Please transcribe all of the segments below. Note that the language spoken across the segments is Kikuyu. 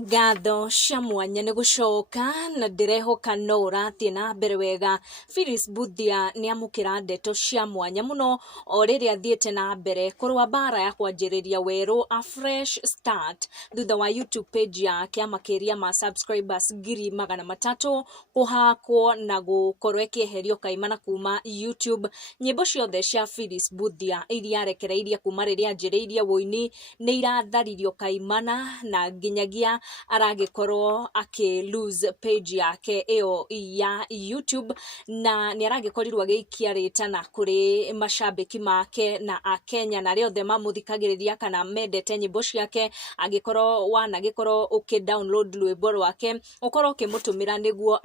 Ngatho cia mwanya nĩ gũcoka na ndĩrehoka no ũrathiĩ na mbere wega. Phyllis Mbuthia nĩ amũkĩra ndeto cia mwanya mũno o rĩrĩa athiĩte na mbere kũrũa mbara ya kwanjĩrĩria werũ a fresh start thutha wa YouTube page yake makĩria ma subscribers 300,000 kũhakwo na gũkorwo ĩkĩeherio kaimana kuma YouTube. Nyĩmbo ciothe cia Phyllis Mbuthia iria arekereirie kuma rĩrĩa anjĩrĩirie wũini nĩ iratharirio kaimana na nginyagia aragĩkorwo Kûlose page yake ĩyo ya YouTube na nĩ aragĩkorirwo agĩikia rĩtana kũrĩ mashabiki make na Akenya na arĩa othe mamũthikagĩrĩria kana mendete nyĩmbo ciake. Angĩkorwo wanagĩkorwo ũkĩ-download rwĩmbo rwake ũkorwo ũkĩmũtũmĩra nĩguo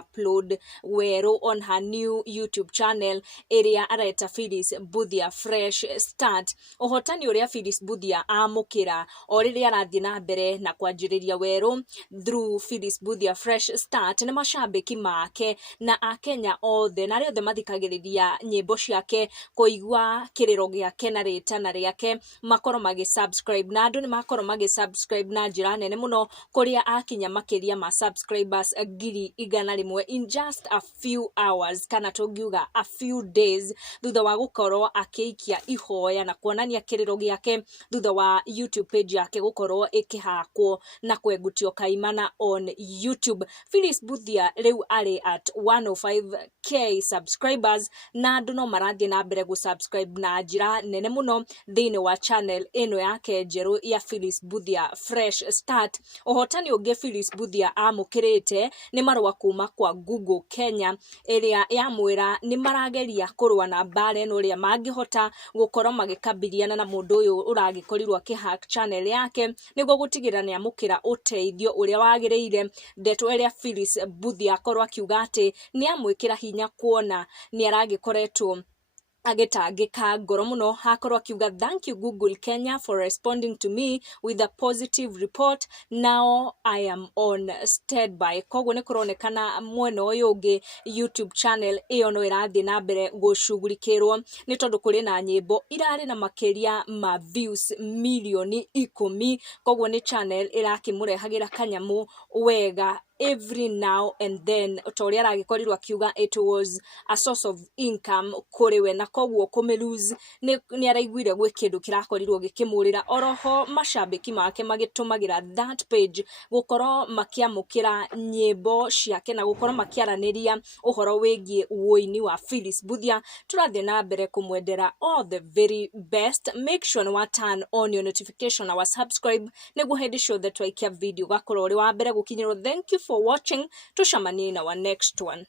upload werũ on her new YouTube channel ĩrĩa areta Phyllis Mbuthia Fresh Start. Ũhotani ũrĩa Phyllis Mbuthia amũkĩra o rĩrĩa arathiĩ na mbere na kwanjĩrĩria werũ through Phyllis Mbuthia Fresh Start nĩ mashabiki make na Akenya othe na arĩa othe mathikagĩrĩria nyĩmbo ciake kũigua kĩrĩro gĩake na rĩtana rĩake makorwo magĩ-subscribe na andũ nĩ makorwo magĩ-subscribe na njĩra nene mũno kũrĩa akinya makĩria ma subscribers 100,000 in just a few hours kana tũngiuga a few days thutha wa gũkorwo akĩikia ihoya na kuonania kĩrĩro gĩake thutha wa YouTube page yake gũkorwo ĩkĩhakwo na kwengutio kaimana on YouTube. Phyllis Mbuthia rĩu arĩ at 105k subscribers na andũ no marathiĩ na mbere gũ-subscribe na njĩra nene mũno thĩinĩ wa channel ĩno yake njerũ ya Phyllis Mbuthia Fresh Start. Ũhotani ũngĩ Phyllis Mbuthia amũkĩrĩte nĩ marũa kuma kwa Google Kenya ĩrĩa yamwĩra nĩ marageria kũrũa na mbara ĩno ũrĩa mangĩhota gũkorwo magĩkambĩriana na mũndũ ũyũ ũragĩkorirwo akĩhack channel yake nĩguo gũtigĩrĩra nĩ amũkĩra ũteithio ũrĩa wagĩrĩire. Ndeto ĩrĩa Phyllis Mbuthia akorwo akiuga atĩ nĩ amwĩkĩra hinya kuona nĩ aragĩkoretwo agĩtangĩka ngoro mũno. Hakorwo akiuga thank you Google Kenya for responding to me with a positive report, now I am on standby. Koguo nĩ kũronekana mwena ũyũ ũngĩ YouTube channel ĩyo no ĩrathiĩ na mbere gũcugurikĩrwo nĩ tondũ kũrĩ na nyĩmbo irarĩ na makĩria ma views milioni 10. Koguo nĩ channel ĩrakĩmũrehagĩra kanyamũ wega every now and then ũrĩa aragĩkorirwo akiuga it was a source of income kũrĩ we na koguo kũmĩ-lose nĩ araiguire gwĩ kĩndũ kĩrakorirwo gĩkĩmũrĩra. Oroho mashabiki make magĩtũmagĩra that page gũkorwo makĩamũkĩra nyĩmbo ciake na gũkorwo makĩaranĩria ũhoro wĩgiĩ wũini wa Phyllis Mbuthia. Tũrathiĩ na mbere kũmwendera all the very best. Make sure nĩ wa turn on your notification na wa subscribe nĩguo hĩndĩ ciothe twaikia video gakorwo ũrĩ wa mbere gũkinyĩrwo. Thank you for watching. Tucemanie in our next one.